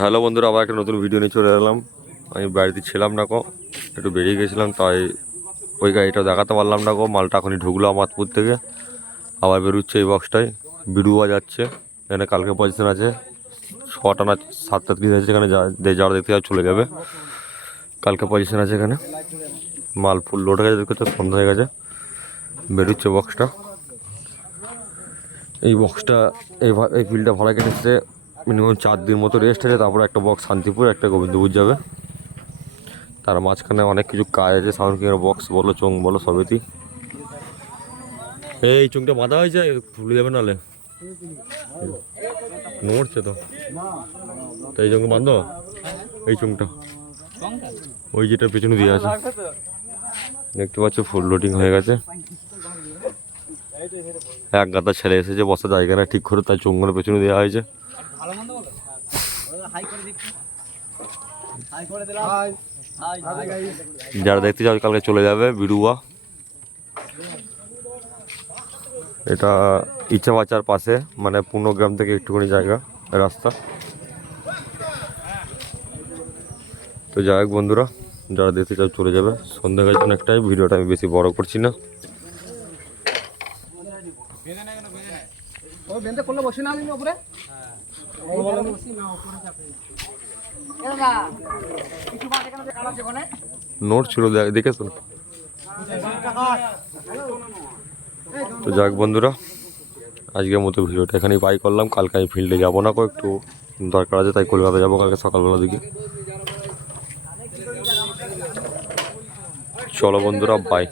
Hello বন্ধুরা, আবার একটা নতুন ভিডিও নিয়ে চলে এলাম। আমি বাড়িতে ছিলাম না একটু বেরিয়ে গেছিলাম, তাই ওই গাড়িটা দেখাতে পারলাম না মালটা এখনই ঢুকলো আমাদপুর থেকে, আবার বেরোচ্ছে এই বক্সটায়। বিড়ুয়া যাচ্ছে, এখানে কালকে পজিশন আছে 6টা না 7টা 30 আছে, এখানে যারা দেখতে যাওয়া চলে যাবে। কালকে পজিশন আছে এখানে, মাল ফুল লোড হয়ে গেছে, সন্ধ্যা হয়ে গেছে, বেরোচ্ছে বক্সটা। এই বক্সটা এই ফিল্ডটা ভাড়া কেটেছে মিনিমাম 4 দিন মতো রেস্ট আছে, তারপরে একটা বক্স শান্তিপুর, একটা গোবিন্দপুর যাবে। তার মাঝখানে অনেক কিছু কাজ আছে, সাউন্ড কিংয়ের বক্স বলো, চোং বলো, সবেতেই। এই চোংটা বাঁধা হয়েছে, ভুলে যাবে নাহলে নড়ছে তো, তাই চোংটা বাঁধো। এই চোংটা ওই যেটা পেছনে দিয়ে আছে, দেখতে পাচ্ছ ফুল লোডিং হয়ে গেছে। এক গাদা ছেলে এসেছে, বসার জায়গা না ঠিক করে, তাই চোংগুলো পেছনে দেওয়া হয়েছে। যারা দেখতে যাও কালকে চলে যাবে বিড়ুয়া। এটা ইচ্ছাবাচার পাশে, মানে পূর্ণগ্রাম থেকে একটুখানি জায়গা রাস্তা। তো যাই হোক বন্ধুরা, যারা দেখতে চাও চলে যাবে। সন্ধ্যা গেছে অনেকটাই, ভিডিওটা আমি বেশি বড় করছি না। নোট ছিল দেখেছো? তো যাক বন্ধুরা, আজকের মতো ভিডিওটা এখানেই বাই করলাম। কালকে আমি ফিল্ডে যাবো না, একটু দরকার আছে, তাই কলকাতা যাবো কালকে সকালবেলা দিকে। চলো বন্ধুরা, বাই।